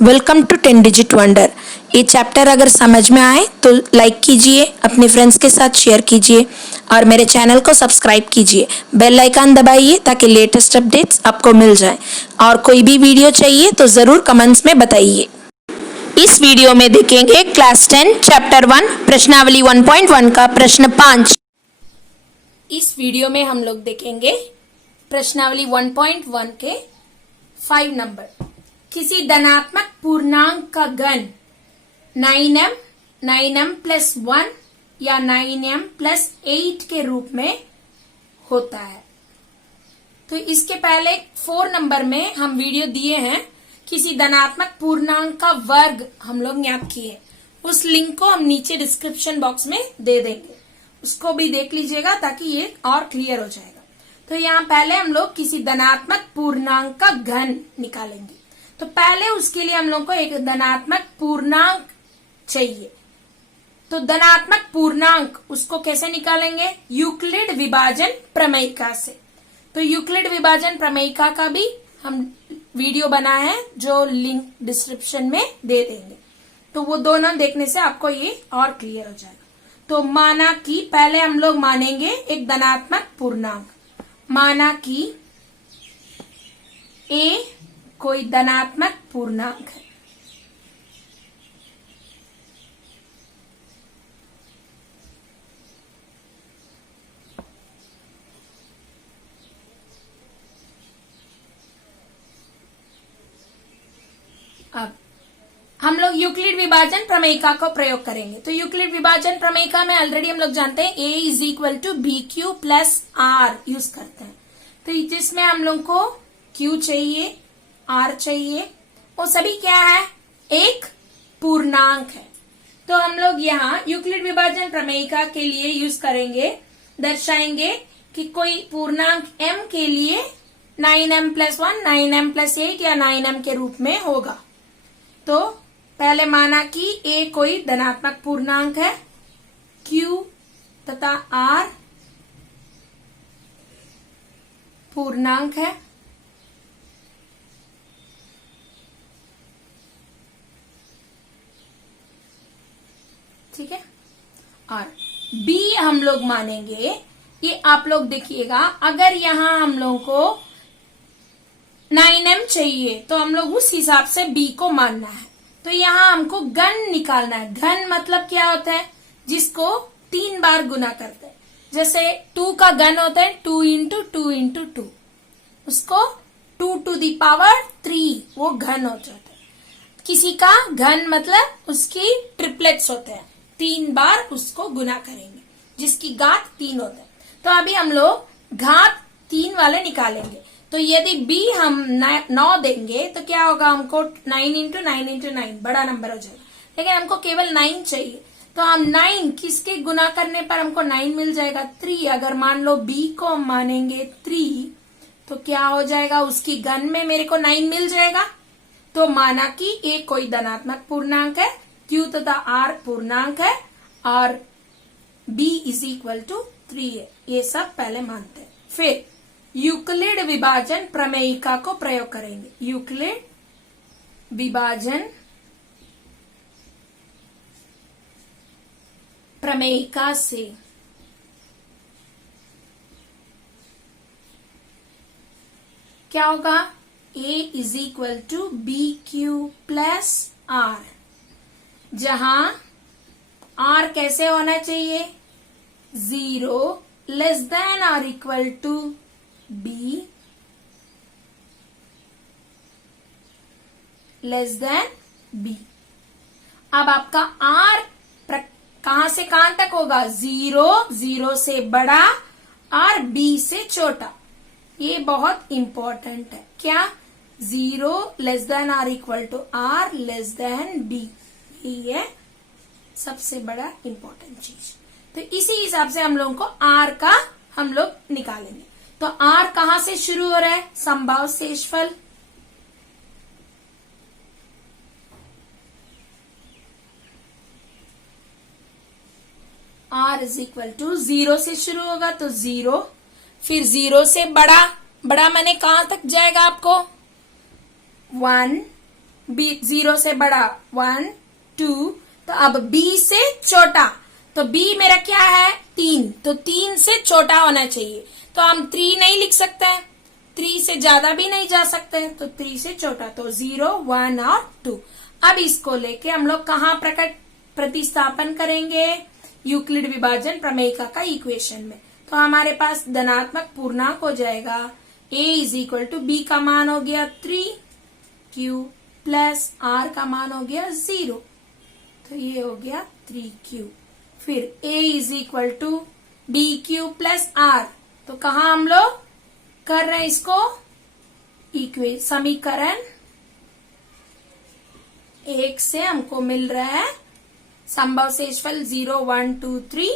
Welcome to 10 digit wonder. ये chapter अगर समझ में आए तो लाइक कीजिए, अपने फ्रेंड्स के साथ शेयर कीजिए और मेरे चैनल को सब्सक्राइब कीजिए। बेल आइकन दबाइए ताकि लेटेस्ट अपडेट्स आपको मिल जाएं। और कोई भी वीडियो चाहिए तो ज़रूर कमेंट्स में बताइए। इस वीडियो में देखेंगे क्लास 10 चैप्टर 1 प्रश्नावली 1.1 का प्रश्न 5। इस वीडियो में हम लोग देखेंगे प्रश्नावली 1.1 के 5 नंबर। किसी धनात्मक पूर्णांक का घन 9m, 9m प्लस 1 या 9m प्लस 8 के रूप में होता है। तो इसके पहले 4 नंबर में हम वीडियो दिए हैं, किसी धनात्मक पूर्णांक का वर्ग हम लोग ज्ञात किए। उस लिंक को हम नीचे डिस्क्रिप्शन बॉक्स में दे देंगे, उसको भी देख लीजिएगा ताकि ये और क्लियर हो जाएगा। तो यहाँ पहले हम लोग किसी धनात्मक पूर्णांक का घन निकालेंगे। तो पहले उसके लिए हम लोग को एक धनात्मक पूर्णांक चाहिए। तो धनात्मक पूर्णांक उसको कैसे निकालेंगे? यूक्लिड विभाजन प्रमेयिका से। तो यूक्लिड विभाजन प्रमेयिका का भी हम वीडियो बना है, जो लिंक डिस्क्रिप्शन में दे देंगे। तो वो दोनों देखने से आपको ये और क्लियर हो जाएगा। तो माना कि पहले हम लोग मानेंगे एक धनात्मक पूर्णांक, माना कि a कोई धनात्मक पूर्णांक है। अब हम लोग यूक्लिड विभाजन प्रमेयिका को प्रयोग करेंगे। तो यूक्लिड विभाजन प्रमेयिका में ऑलरेडी हम लोग जानते हैं a is equal to B Q plus R use करते हैं। तो जिसमें हम लोग को q चाहिए, r चाहिए, वो सभी क्या है? एक पूर्णांक है। तो हम लोग यहाँ यूक्लिड विभाजन प्रमेयिका के लिए यूज करेंगे, दर्शाएंगे कि कोई पूर्णांक m के लिए 9m प्लस 1, 9m प्लस 8 या 9m के रूप में होगा। तो पहले माना कि a कोई धनात्मक पूर्णांक है, q तथा r पूर्णांक है, ठीक है। और b हम लोग मानेंगे, ये आप लोग देखिएगा, अगर यहां हम लोग को 9m चाहिए तो हम लोग उस हिसाब से b को मानना है। तो यहाँ हमको घन निकालना है। घन मतलब क्या होता है? जिसको 3 बार गुना करते हैं। जैसे 2 का घन होता है 2 इंटू 2 इंटू 2, उसको 2 टू दी पावर 3 वो घन हो जाता है। किसी का घन मतलब उसकी ट्रिपलेट्स होते हैं, 3 बार उसको गुना करेंगे, जिसकी घात 3 होता है। तो अभी हम लोग घात 3 वाले निकालेंगे। तो यदि b हम 9 देंगे तो क्या होगा? हमको 9 इंटू 9 इंटू 9 बड़ा नंबर हो जाएगा, लेकिन हमको केवल 9 चाहिए। तो हम 9 किसके गुना करने पर हमको 9 मिल जाएगा? 3। अगर मान लो b को हम मानेंगे 3 तो क्या हो जाएगा? उसकी घन में मेरे को 9 मिल जाएगा। तो माना कि a कोई धनात्मक पूर्णांक है, q तथा r पूर्णांक है और b इज इक्वल टू 3 है। ये सब पहले मानते हैं। फिर यूक्लिड विभाजन प्रमेयिका को प्रयोग करेंगे। यूक्लिड विभाजन प्रमेयिका से क्या होगा? a is equal to B Q plus R, जहां r कैसे होना चाहिए? 0 लेस देन और equal to b less than b। अब आपका r कहां से कहां तक होगा? 0 से बड़ा और b से छोटा। ये बहुत इंपॉर्टेंट है। क्या? 0 लेस देन और equal to r less than b, ये है सबसे बड़ा इंपॉर्टेंट चीज। तो इसी हिसाब से हम लोगों को r का हम लोग निकालेंगे। तो r कहां से शुरू हो रहा है? संभाव शेषफल, r इज इक्वल टू 0 से शुरू होगा तो 0, फिर 0 से बड़ा, बड़ा मैंने कहां तक जाएगा आपको? 1, बी 0 से बड़ा 1 2, तो अब b से छोटा, तो b मेरा क्या है 3, तो 3 से छोटा होना चाहिए, तो हम 3 नहीं लिख सकते हैं, 3 से ज्यादा भी नहीं जा सकते हैं, तो 3 से छोटा, तो 0 1 और 2। अब इसको लेके हम लोग कहाँ प्रतिस्थापन करेंगे, यूक्लिड विभाजन प्रमेयिका का इक्वेशन में। तो हमारे पास धनात्मक पूर्णांक हो जाएगा a is equal to B का मान हो गया 3q प्लस r का मान हो गया 0, तो ये हो गया 3q। फिर a is equal to B Q plus r, तो कहा हम लोग कर रहे हैं इसको समीकरण 1 से हमको मिल रहा है संभव शेषफल 0 1 2 3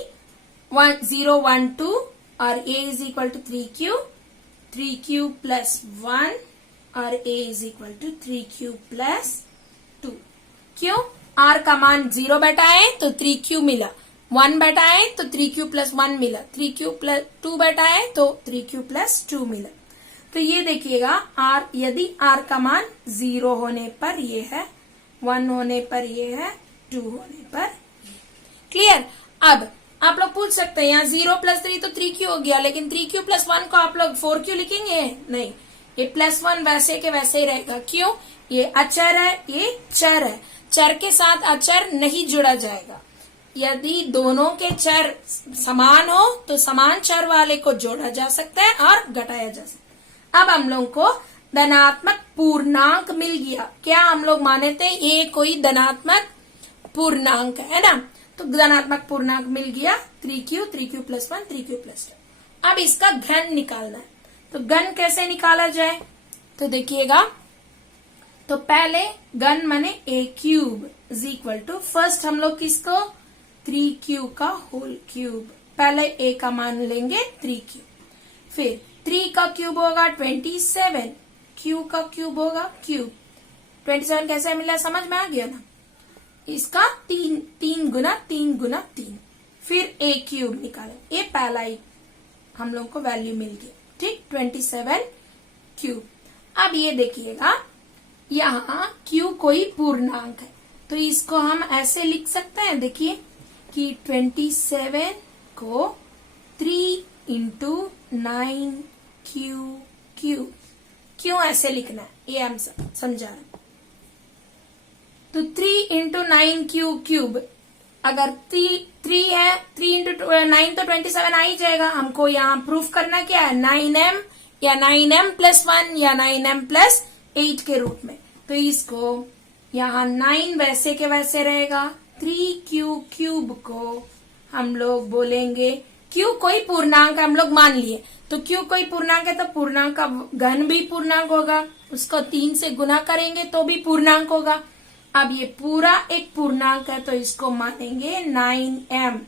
0 1 2 और a is equal to 3q plus 1 और a is equal to 3q plus 2। क्यों, r का मान 0 बैठाए तो 3q मिला, 1 बैठाए तो 3q प्लस 1 मिला, 3q प्लस 2 बैठाए तो 3q प्लस 2 मिला। तो ये देखिएगा r, यदि r का मान 0 होने पर ये है, 1 होने पर ये है, 2 होने पर। क्लियर। अब आप लोग पूछ सकते हैं यहाँ 0 प्लस 3 तो 3q हो गया, लेकिन 3q प्लस 1 को आप लोग 4q लिखेंगे, नहीं, ये प्लस 1 वैसे के वैसे ही रहेगा। क्यों, ये अचर है, ये चर है, चर के साथ अचर नहीं जुड़ा जाएगा। यदि दोनों के चर समान हो तो समान चर वाले को जोड़ा जा सकता है और घटाया जा सकता है। अब हम लोग को धनात्मक पूर्णांक मिल गया, क्या हम लोग माने थे ये कोई धनात्मक पूर्णांक है ना, तो धनात्मक पूर्णांक मिल गया 3q प्लस 1 3q प्लस 2। अब इसका घन निकालना है, तो घन कैसे निकाला जाए, तो देखिएगा, तो पहले घन माने a cube is equal to, first हम लोग किसको 3q का होल क्यूब, पहले a का मान लेंगे 3q, फिर 3 का क्यूब होगा 27, q का क्यूब होगा क्यूब, 27 कैसे मिला समझ में आ गया ना, इसका 3 गुना 3, फिर a क्यूब निकाले, ये पहला ही हम लोग को वैल्यू मिल गया, ठीक, 27 क्यूब। अब ये देखिएगा यहाँ q कोई पूर्णांक है, तो इसको हम ऐसे लिख सकते हैं, देखिए कि 27 को 3 इंटू 9 क्यों ऐसे लिखना है ये हम समझा रहे। तो 3 इंटू 9 क्यूब, अगर 3 है, 3 इंटू 9 तो 27 आ ही जाएगा। हमको यहाँ प्रूफ करना क्या है, 9m या 9m प्लस 1 या 9m प्लस 8 के रूप में। तो इसको यहाँ 9 वैसे के वैसे रहेगा, 3q क्यूब को हम लोग बोलेंगे, q कोई पूर्णांक हम लोग मान लिए, तो q कोई पूर्णांक है तो पूर्णांक का घन भी पूर्णांक होगा, उसको 3 से गुना करेंगे तो भी पूर्णांक होगा। अब ये पूरा एक पूर्णांक है तो इसको मानेंगे 9m,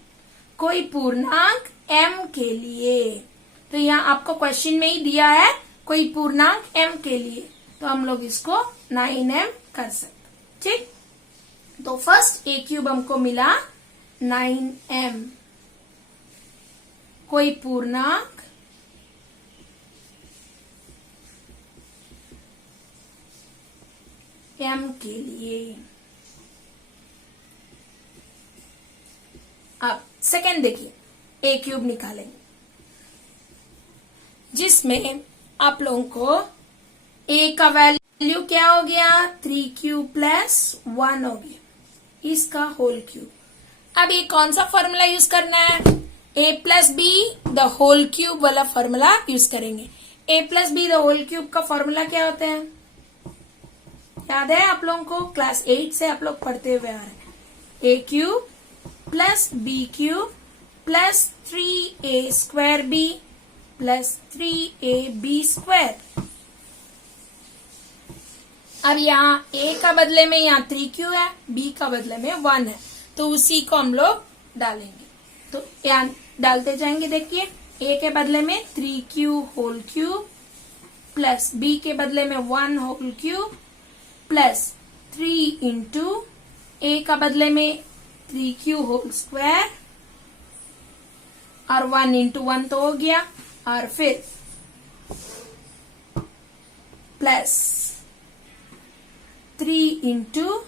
कोई पूर्णांक m के लिए। तो यहाँ आपको क्वेश्चन में ही दिया है कोई पूर्णांक m के लिए, तो हम लोग इसको 9m कर सकते, ठीक। तो फर्स्ट a क्यूब हमको मिला 9m, कोई पूर्णांक m के लिए। अब सेकेंड देखिए, a क्यूब निकालेंगे, जिसमें आप लोगों को a का वैल्यू क्या हो गया 3q प्लस 1 हो गया, इसका होल क्यूब। अब ये कौन सा फॉर्मूला यूज करना है, a plus B the whole cube वाला फॉर्मूला यूज करेंगे। a plus B the whole cube का फॉर्मूला क्या होता है, याद है आप लोगों को, क्लास 8 से आप लोग पढ़ते हुए आ रहे हैं, a cube plus B cube plus 3a square B plus 3ab square. अब यहाँ a का बदले में यहाँ 3q है, b का बदले में 1 है, तो उसी को हम लोग डालेंगे, तो यहाँ डालते जाएंगे। देखिए a के बदले में 3q whole cube plus b के बदले में 1 whole cube plus 3 into a का बदले में 3q होल स्क्वायर और 1 इंटू 1 तो हो गया, और फिर plus 3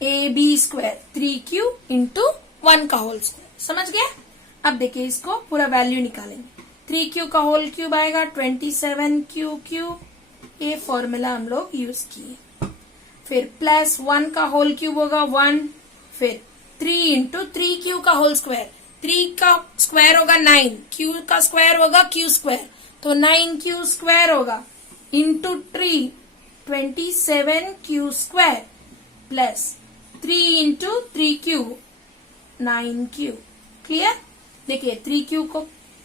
A B square 3q into 1 का होल स्क्वायर। समझ गया? अब देखिए इसको पूरा वैल्यू निकालेंगे। 3q का होल क्यूब आएगा 27q3। ये फॉर्मूला हम लोग यूज किए। फिर प्लस 1 का होल क्यूब होगा 1। फिर 3 इंटू 3q का होल स्क्वायर। 3 का स्क्वायर होगा 9, q का स्क्वायर होगा q स्क्वायर, तो 9q स्क्वायर होगा into 3 27q square plus 3 into 3q 9q। Clear? देखिए 3q को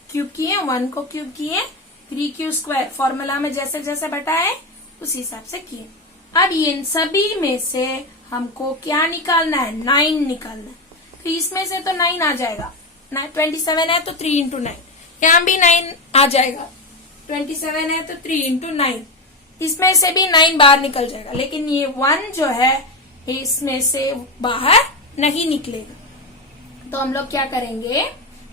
क्यूब किए, 1 को क्यूब किए, 3q स्क्वायर फॉर्मूला में जैसे जैसे बताए उस हिसाब से किए। अब इन सभी में से हमको क्या निकालना है? 9 निकालना है। तो इसमें से तो 9 आ जाएगा। 27 है तो 3 इंटू 9, यहाँ भी 9 आ जाएगा। 27 है तो 3 इंटू 9, इसमें से भी 9 बाहर निकल जाएगा। लेकिन ये 1 जो है इसमें से बाहर नहीं निकलेगा। तो हम लोग क्या करेंगे,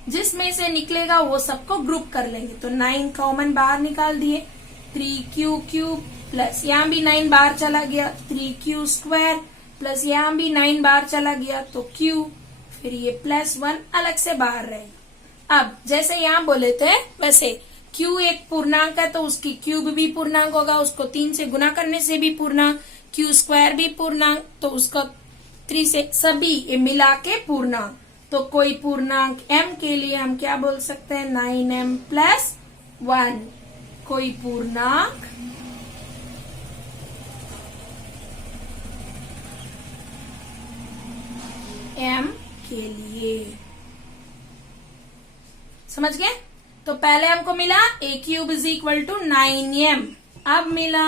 जिसमें से निकलेगा वो सबको ग्रुप कर लेंगे। तो 9 कॉमन बाहर निकाल दिए, 3q क्यूब प्लस यहाँ भी 9 बाहर चला गया 3q स्क्वायर प्लस यहाँ भी 9 बाहर चला गया तो q, फिर ये प्लस 1 अलग से बाहर रहेगा। अब जैसे यहाँ बोले थे वैसे q एक पूर्णांक है तो उसकी क्यूब भी पूर्णांक होगा, उसको 3 से गुना करने से भी पूर्णांक, q स्क्वायर भी पूर्णांक, तो उसका 3 से सभी ये मिला के पूर्णांक। तो कोई पूर्णांक m के लिए हम क्या बोल सकते हैं? 9m plus 1। कोई पूर्णांक m के लिए। समझ गए? तो पहले हमको मिला a cube is equal to 9m, अब मिला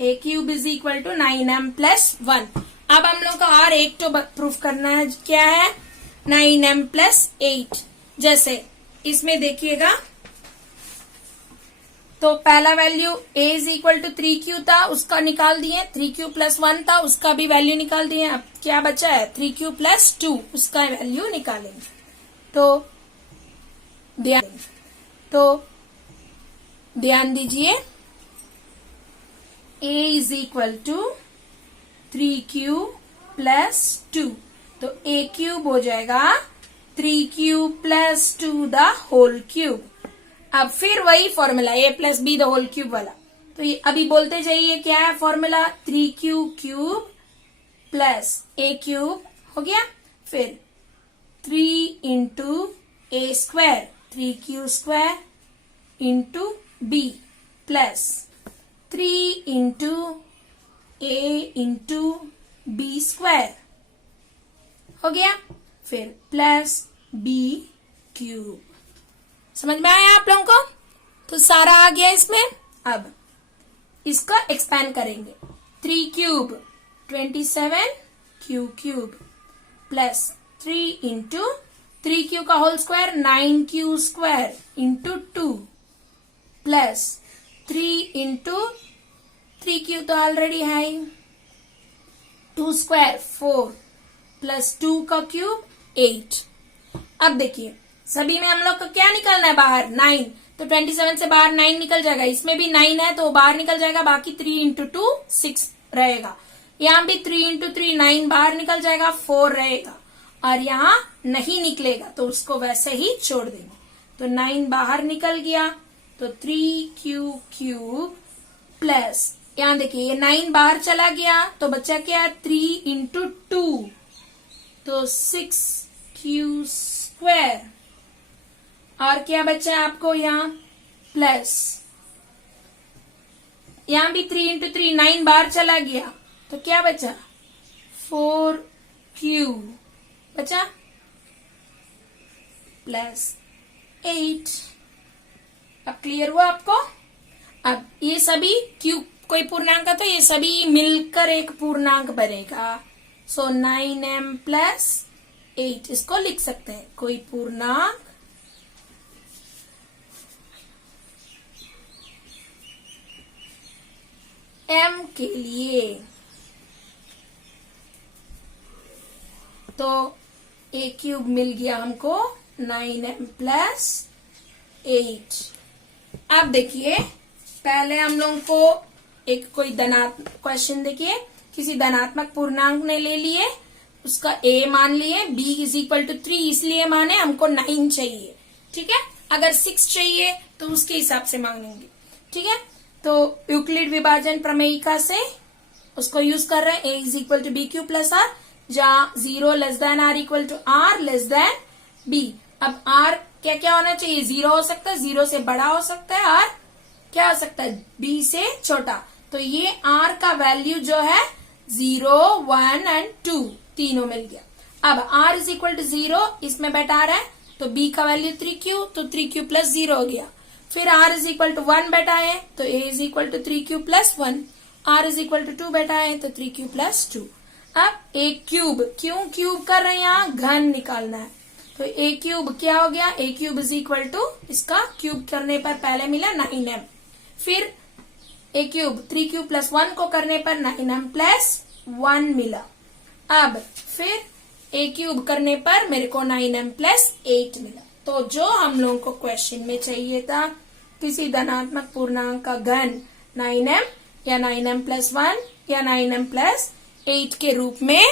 a cube is equal to 9m plus 1। अब हम लोग का और एक तो प्रूफ करना है, क्या है? 9m plus 8। जैसे इसमें देखिएगा तो पहला value a is equal to 3q था, उसका निकाल दिए, 3q प्लस 1 था, उसका भी वैल्यू निकाल दिए। अब क्या बचा है? 3q प्लस 2, उसका वैल्यू निकालेंगे। तो ध्यान दीजिए, a is equal to 3q plus 2, तो a क्यूब हो जाएगा 3q plus 2 the whole cube. अब फिर वही formula a plus B the whole cube वाला, तो ये अभी बोलते जाइए क्या है formula? 3q cube plus a cube हो गया, फिर 3 into a square 3q square into b plus 3 into a into b square हो गया, फिर प्लस b क्यूब। समझ में आया आप लोगों को? तो सारा आ गया इसमें। अब इसका एक्सपैंड करेंगे, 3 cube 27 q cube plus 3 into 3q का whole square 9q square into 2 plus 3 into 3q तो ऑलरेडी है, 2 स्क्वायर 4 प्लस 2 का क्यूब 8। अब देखिए सभी में हम लोग को क्या निकलना है बाहर? 9, तो 27 से बाहर 9 निकल जाएगा, इसमें भी 9 है तो बाहर निकल जाएगा, बाकी 3 इंटू 2 6 रहेगा, यहाँ भी 3 इंटू 3 9 बाहर निकल जाएगा 4 रहेगा, और यहाँ नहीं निकलेगा तो उसको वैसे ही छोड़ देंगे। तो 9 बाहर निकल गया तो 3q क्यूब प्लस यहाँ देखिए ये 9 बाहर चला गया तो बचा क्या? 3 इंटू 2 तो 6q स्क्वायर, और क्या बचा आपको यहाँ? प्लस यहाँ भी 3 इंटू 3 9 बाहर चला गया तो क्या बचा? 4q बचा प्लस 8। अब क्लियर हुआ आपको? अब ये सभी क्यूब कोई पूर्णांक है तो ये सभी मिलकर एक पूर्णांक बनेगा। सो 9m प्लस 8 इसको लिख सकते हैं, कोई पूर्णांक m के लिए। तो a क्यूब मिल गया हमको 9m प्लस 8। अब देखिए पहले हम लोगों को एक कोई धनात्मक क्वेश्चन देखिए, किसी धनात्मक पूर्णांक ने ले लिए, उसका a मान लिए, b इज इक्वल टू 3 इसलिए माने, हमको 9 चाहिए। ठीक है, अगर 6 चाहिए तो उसके हिसाब से मांगेंगे। ठीक है, तो यूक्लिड विभाजन प्रमेयिका से उसको यूज कर रहे हैं, a is equal to B Q plus R, जहाँ 0 less than R equal to R less than B. अब r क्या क्या होना चाहिए, 0 हो सकता है, 0 से बड़ा हो सकता है, r क्या हो सकता है, b से छोटा। तो ये r का वैल्यू जो है 0, 1 एंड 2 तीनों मिल गया। अब r इज इक्वल टू 0 इसमें बैठा रहा है, तो b का वैल्यू 3q, तो 3q प्लस 0 हो गया। फिर r इज इक्वल टू 1 बैठा है, तो a is equal to 3q plus 1, r is equal to 2 बैठा है, तो 3q प्लस 2। अब a क्यूब, क्यों क्यूब कर रहे हैं, यहाँ घन निकालना है, तो a क्यूब क्या हो गया, a cube is equal to, इसका क्यूब करने पर पहले मिला 9m, फिर a क्यूब 3q प्लस 1 को करने पर 9m प्लस 1 मिला। अब फिर a क्यूब करने पर मेरे को 9m प्लस 8 मिला। तो जो हम लोगों को क्वेश्चन में चाहिए था, किसी धनात्मक पूर्णांक का घन 9m या 9m प्लस 1 या 9m प्लस 8 के रूप में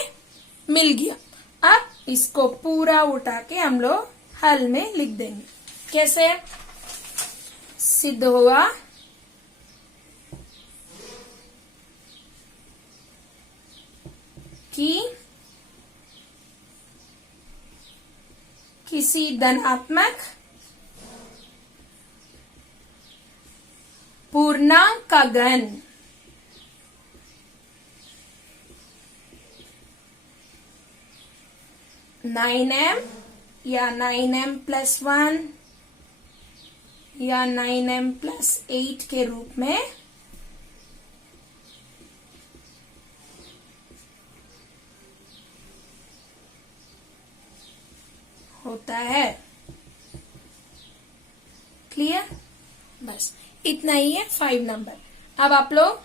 मिल गया। अब इसको पूरा उठा के हम लोग हल में लिख देंगे। कैसे सिद्ध हुआ कि किसी धनात्मक पूर्णांक का घन 9m या 9m प्लस 1 या 9m प्लस 8 के रूप में होता है। क्लियर, बस इतना ही है 5 नंबर। अब आप लोग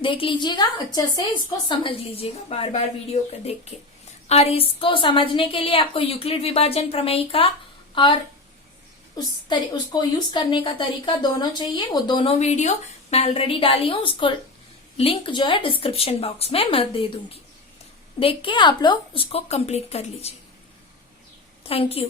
देख लीजिएगा, अच्छे से इसको समझ लीजिएगा बार बार वीडियो को देख के। और इसको समझने के लिए आपको यूक्लिड विभाजन प्रमेयिका और उसको यूज करने का तरीका दोनों चाहिए। वो दोनों वीडियो मैं ऑलरेडी डाली हूँ, उसको लिंक जो है डिस्क्रिप्शन बॉक्स में मैं दे दूंगी, देख के आप लोग उसको कंप्लीट कर लीजिए। Thank you.